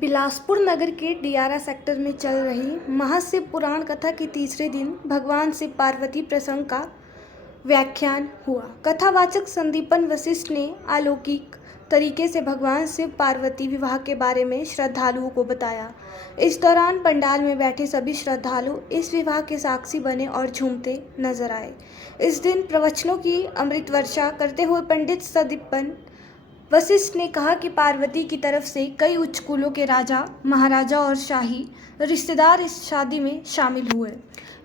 बिलासपुर नगर के डियारा सेक्टर में चल रही महाशिव पुराण कथा के तीसरे दिन भगवान शिव पार्वती प्रसंग का व्याख्यान हुआ। कथावाचक संदीपन वशिष्ठ ने अलौकिक तरीके से भगवान शिव पार्वती विवाह के बारे में श्रद्धालुओं को बताया। इस दौरान पंडाल में बैठे सभी श्रद्धालु इस विवाह के साक्षी बने और झूमते नजर आए। इस दिन प्रवचनों की अमृत वर्षा करते हुए पंडित संदीपन वशिष्ठ ने कहा कि पार्वती की तरफ से कई उच्च कुलों के राजा, महाराजा और शाही रिश्तेदार इस शादी में शामिल हुए,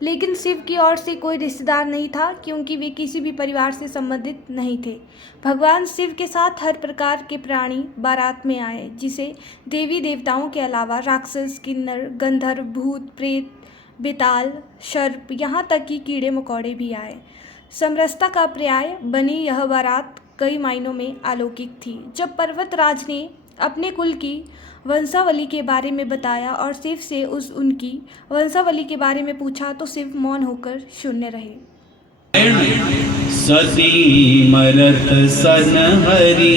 लेकिन शिव की ओर से कोई रिश्तेदार नहीं था क्योंकि वे किसी भी परिवार से संबंधित नहीं थे। भगवान शिव के साथ हर प्रकार के प्राणी बारात में आए, जिसे देवी देवताओं के अलावा राक्षस, किन्नर, गंधर्व, भूत, प्रेत, बेताल, सर्प, यहाँ तक कि कीड़े मकोड़े भी आए। समरसता का पर्याय बनी यह बारात कई मायनों में अलौकिक थी। जब पर्वतराज ने अपने कुल की वंशावली के बारे में बताया और शिव से उनकी वंशावली के बारे में पूछा तो शिव मौन होकर शून्य रहे। सती मरत सन हरि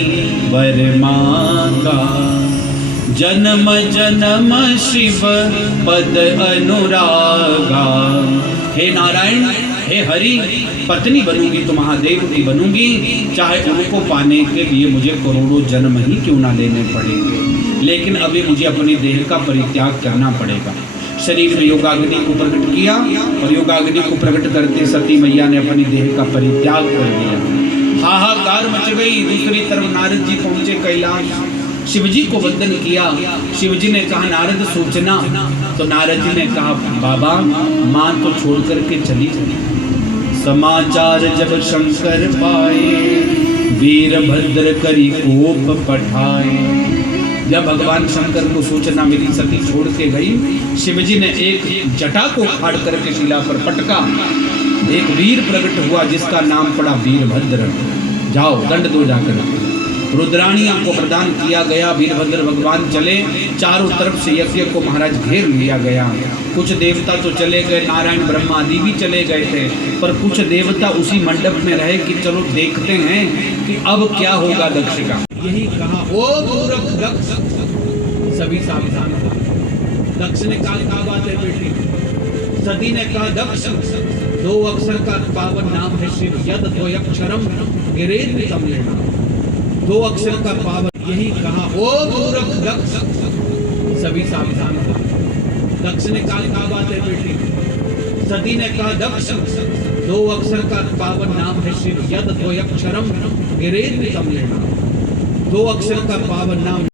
वर मांगा, जन्म जन्म शिव पद अनुरागा। हे नारायण, हे हरि, पत्नी बनूंगी तो महादेव की बनूंगी, चाहे उनको पाने के लिए मुझे करोड़ों जन्म ही क्यों ना लेने पड़ेंगे, लेकिन अभी मुझे अपनी देह का परित्याग करना पड़ेगा। शरीर में योगाग्नि को प्रकट किया और योगाग्नि को प्रकट करते सती मैया ने अपनी देह का परित्याग कर दिया। हाहाकार मच गई। दूसरी तरफ नारद जी पहुंचे कैलाश, शिवजी को वंदन किया। शिवजी ने कहा नारद सूचना, तो नारद जी ने कहा बाबा माँ तो छोड़ करके चली गई। समाचार जब शंकर पाए, वीरभद्र करी कोप पठाए। जब भगवान शंकर को सूचना मिली सती छोड़ के गई, शिवजी ने एक जटा को फाड़ करके शिला पर पटका। एक वीर प्रकट हुआ जिसका नाम पड़ा वीरभद्र। जाओ दंड दो जाकर। रुद्राणियों को प्रदान किया गया। वीरभद्र भगवान चले, चारों तरफ से यज्ञ को महाराज घेर लिया गया। कुछ देवता तो चले गए, नारायण ब्रह्मा आदि भी चले गए थे, पर कुछ देवता उसी मंडप में रहे कि चलो देखते हैं कि अब क्या होगा दक्ष का। यही कहा ओ मूर्ख दक्ष, सभी सावधान हो। दक्ष ने कहा क्या बात है बेटी? सती ने कहा दक्ष, दो अक्षर का पावन नाम है शिव, यद द्वयक्षरम गिरेन्द्रितम लेना। दो अक्षर का पावन, यही कहा ओ मूर्ख दक्ष, सभी सावधान हो। दक्ष ने कहा क्या बात है बेटी? सती ने कहा दक्ष, दो अक्षर का पावन नाम है शिव, यद द्वयक्षरम गिरेन्द्रितम लेना। दो अक्षर का पावन नाम